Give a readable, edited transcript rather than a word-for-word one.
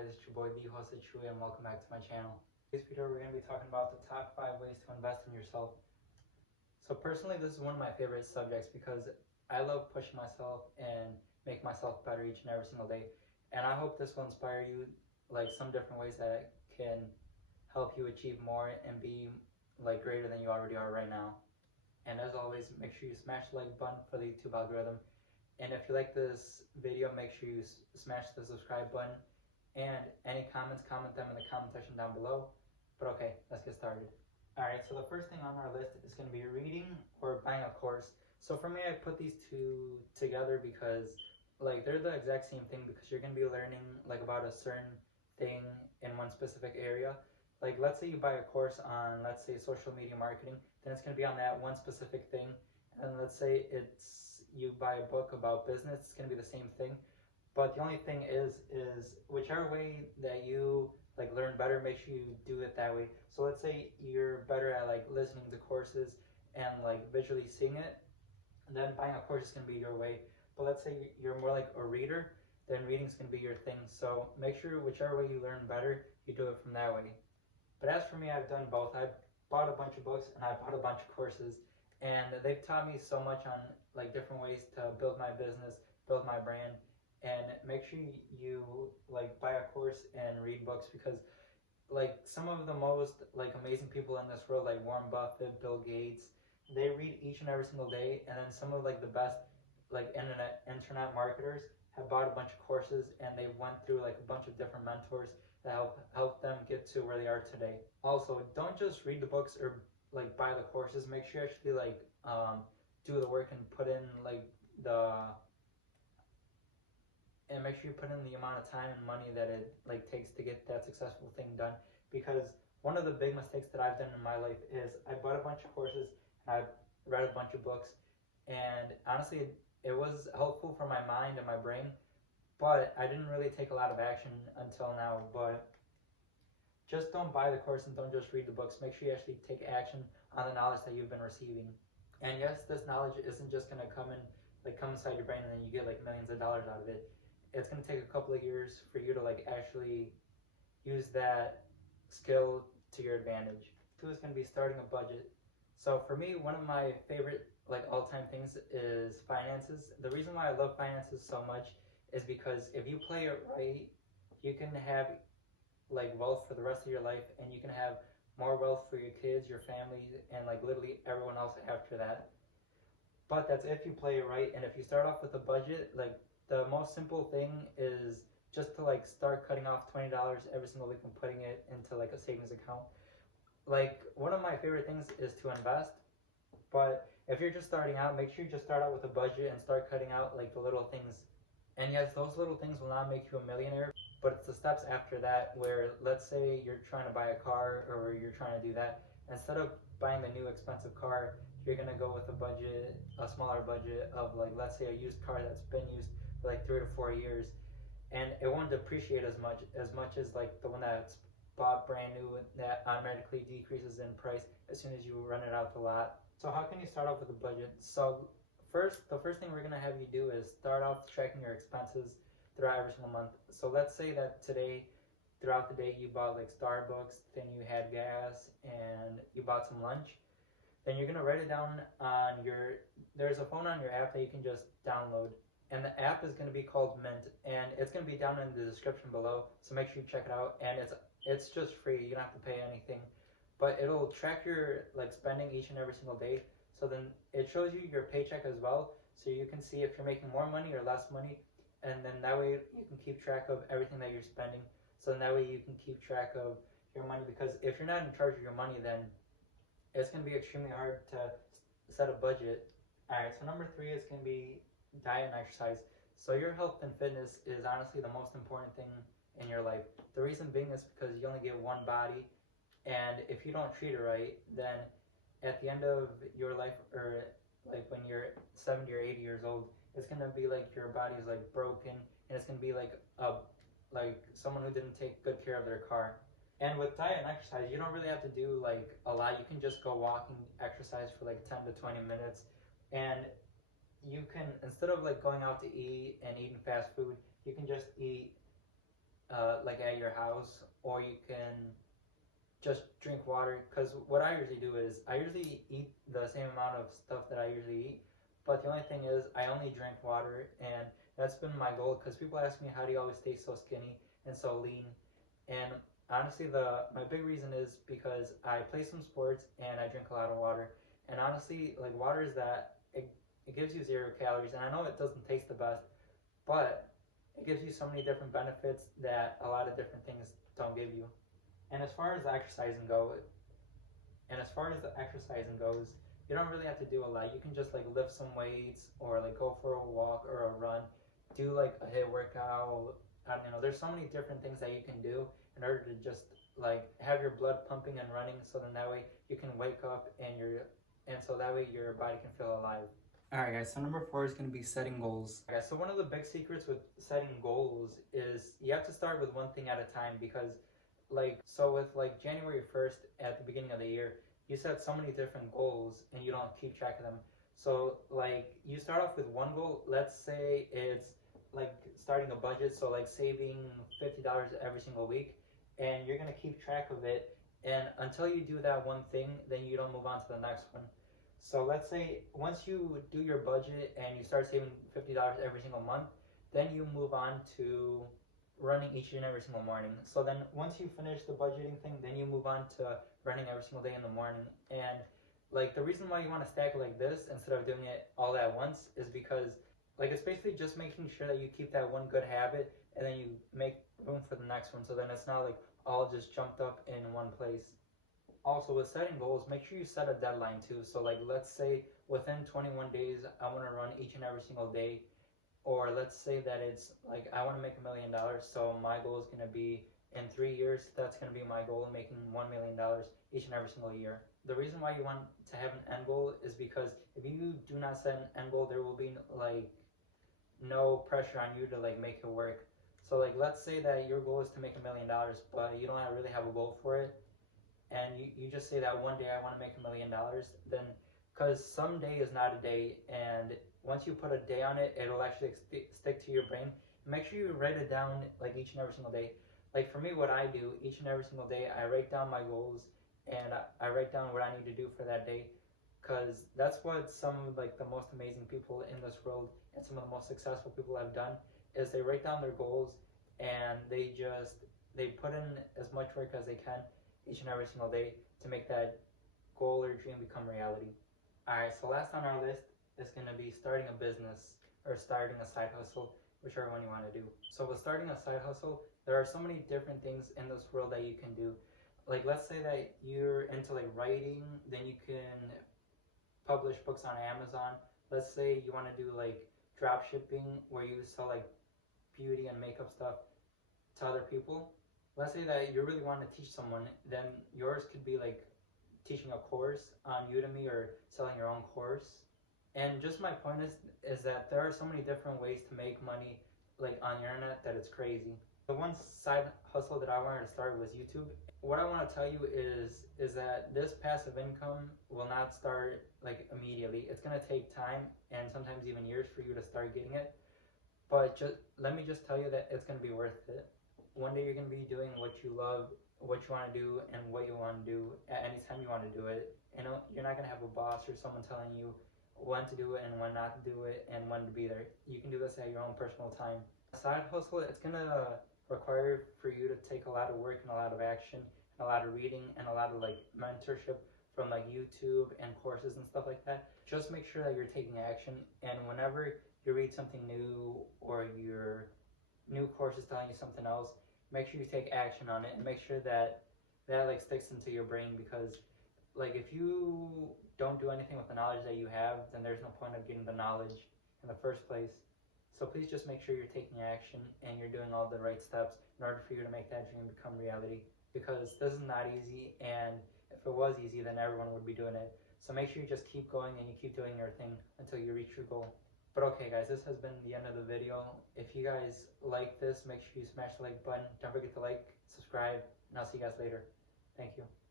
guys, it's your boy Thejosechuy and welcome back to my channel. In this video we're going to be talking about the top 5 ways to invest in yourself. So personally this is one of my favorite subjects because I love pushing myself and make myself better each and every single day. And I hope this will inspire you, like some different ways that can help you achieve more and be like greater than you already are right now. And as always, make sure you smash the like button for the YouTube algorithm. And if you like this video, make sure you smash the subscribe button. And any comments, comment them in the comment section down below. But okay, let's get started. Alright, so the first thing on our list is going to be reading or buying a course. So for me, I put these two together because like they're the exact same thing, because you're going to be learning like about a certain thing in one specific area. Like let's say you buy a course on, let's say, social media marketing, then it's going to be on that one specific thing. And let's say you buy a book about business, it's going to be the same thing. But the only thing is whichever way that you like learn better, make sure you do it that way. So let's say you're better at like listening to courses and like visually seeing it, and then buying a course is going to be your way. But let's say you're more like a reader, then reading is going to be your thing. So make sure whichever way you learn better, you do it from that way. But as for me, I've done both. I've bought a bunch of books and I bought a bunch of courses, and they've taught me so much on like different ways to build my business, build my brand. And make sure you like buy a course and read books, because like some of the most like amazing people in this world, like Warren Buffett, Bill Gates, they read each and every single day. And then some of like the best like internet marketers have bought a bunch of courses, and they went through like a bunch of different mentors that help them get to where they are today. Also, don't just read the books or like buy the courses. Make sure you actually like do the work and put in like make sure you put in the amount of time and money that it like takes to get that successful thing done. Because one of the big mistakes that I've done in my life is I bought a bunch of courses and I read a bunch of books, and honestly it was helpful for my mind and my brain, but I didn't really take a lot of action until now. But just don't buy the course and don't just read the books. Make sure you actually take action on the knowledge that you've been receiving. And yes, this knowledge isn't just going to come inside your brain and then you get like millions of dollars out of it. It's going to take a couple of years for you to like actually use that skill to your advantage. 2 is going to be starting a budget. So for me, one of my favorite like all-time things is finances. The reason why I love finances so much is because if you play it right, you can have like wealth for the rest of your life, and you can have more wealth for your kids, your family, and like literally everyone else after that. But that's if you play it right. And if you start off with a budget, like the most simple thing is just to like start cutting off $20 every single week and putting it into like a savings account. Like one of my favorite things is to invest, but if you're just starting out, make sure you just start out with a budget and start cutting out like the little things. And yes, those little things will not make you a millionaire, but it's the steps after that where, let's say you're trying to buy a car or you're trying to do that. Instead of buying the new expensive car, you're going to go with a smaller budget of like, let's say a used car that's been used for like 3 to 4 years, and it won't depreciate as much as like the one that's bought brand new that automatically decreases in price as soon as you run it out the lot. So how can you start off with a budget? So the first thing we're going to have you do is start off tracking your expenses throughout every single month. So let's say that today, throughout the day, you bought like Starbucks, then you had gas, and you bought some lunch. Then you're going to write it down on there's a phone on your app that you can just download. And the app is going to be called Mint, and it's going to be down in the description below. So make sure you check it out. And it's just free. You don't have to pay anything. But it'll track your like spending each and every single day. So then it shows you your paycheck as well, so you can see if you're making more money or less money, and then that way you can keep track of everything that you're spending. So then that way you can keep track of your money, because if you're not in charge of your money, then it's going to be extremely hard to set a budget. Alright, so number 3 is going to be diet and exercise. So your health and fitness is honestly the most important thing in your life. The reason being is because you only get one body, and if you don't treat it right, then at the end of your life, or like when you're 70 or 80 years old, it's going to be like your body is like broken, and it's going to be like someone who didn't take good care of their car. And with diet and exercise, you don't really have to do like a lot. You can just go walking, exercise for like 10 to 20 minutes, and you can, instead of like going out to eat and eating fast food, you can just eat like at your house, or you can just drink water. Because what I usually do is I usually eat the same amount of stuff that I usually eat, but the only thing is I only drink water, and that's been my goal. Because people ask me, how do you always stay so skinny and so lean? And honestly, the my big reason is because I play some sports and I drink a lot of water. And honestly, like water is that it gives you 0 calories, and I know it doesn't taste the best, but it gives you so many different benefits that a lot of different things don't give you. And as far as the exercising go, and as far as the exercising goes, you don't really have to do a lot. You can just like lift some weights or like go for a walk or a run, do like a HIIT workout. I don't know. There's so many different things that you can do in order to just like have your blood pumping and running, so then that way you can wake up and so that way your body can feel alive. Alright guys, so number 4 is going to be setting goals. Okay, so one of the big secrets with setting goals is you have to start with one thing at a time, because so with like January 1st at the beginning of the year, you set so many different goals and you don't keep track of them. So like you start off with one goal, let's say it's like starting a budget, so like saving $50 every single week, and you're going to keep track of it, and until you do that one thing, then you don't move on to the next one. So let's say once you do your budget and you start saving $50 every single month, then you move on to running each and every single morning. So then once you finish the budgeting thing, then you move on to running every single day in the morning. And like the reason why you want to stack it like this instead of doing it all at once is because like it's basically just making sure that you keep that one good habit and then you make room for the next one, so then it's not like all just jumped up in one place. Also, with setting goals, make sure you set a deadline too. So like let's say within 21 days I want to run each and every single day, or let's say that it's like I want to make $1 million, so my goal is going to be in 3 years, that's going to be my goal, making $1 million each and every single year. The reason why you want to have an end goal is because if you do not set an end goal, there will be like no pressure on you to like make it work. So like let's say that your goal is to make $1 million, but you don't really have a goal for it, and you just say that one day I want to make $1 million, then because some day is not a day, and once you put a day on it, it'll actually stick to your brain. Make sure you write it down like each and every single day. Like for me, what I do each and every single day, I write down my goals, and I write down what I need to do for that day, because that's what some of like the most amazing people in this world and some of the most successful people have done, is they write down their goals and they put in as much work as they can each and every single day to make that goal or dream become reality. Alright, so last on our list is going to be starting a business or starting a side hustle, whichever one you want to do. So with starting a side hustle, there are so many different things in this world that you can do. Like let's say that you're into like writing, then you can publish books on Amazon. Let's say you want to do like drop shipping, where you sell like beauty and makeup stuff to other people. Let's say that you really want to teach someone, then yours could be like teaching a course on Udemy or selling your own course. And just my point is that there are so many different ways to make money like on the internet that it's crazy. The one side hustle that I wanted to start was YouTube. What I want to tell you is that this passive income will not start like immediately. It's going to take time and sometimes even years for you to start getting it. But let me just tell you that it's going to be worth it. One day you're going to be doing what you love, what you want to do, and what you want to do at any time you want to do it. And you're not going to have a boss or someone telling you when to do it and when not to do it and when to be there. You can do this at your own personal time. A side hustle, it's going to require for you to take a lot of work and a lot of action and a lot of reading and a lot of like mentorship from like YouTube and courses and stuff like that. Just make sure that you're taking action, and whenever you read something new or your new course is telling you something else, make sure you take action on it and make sure that like sticks into your brain, because like if you don't do anything with the knowledge that you have, then there's no point of getting the knowledge in the first place. So please just make sure you're taking action and you're doing all the right steps in order for you to make that dream become reality, because this is not easy, and if it was easy, then everyone would be doing it. So make sure you just keep going and you keep doing your thing until you reach your goal. But okay guys, this has been the end of the video. If you guys like this, make sure you smash the like button. Don't forget to like, subscribe, and I'll see you guys later. Thank you.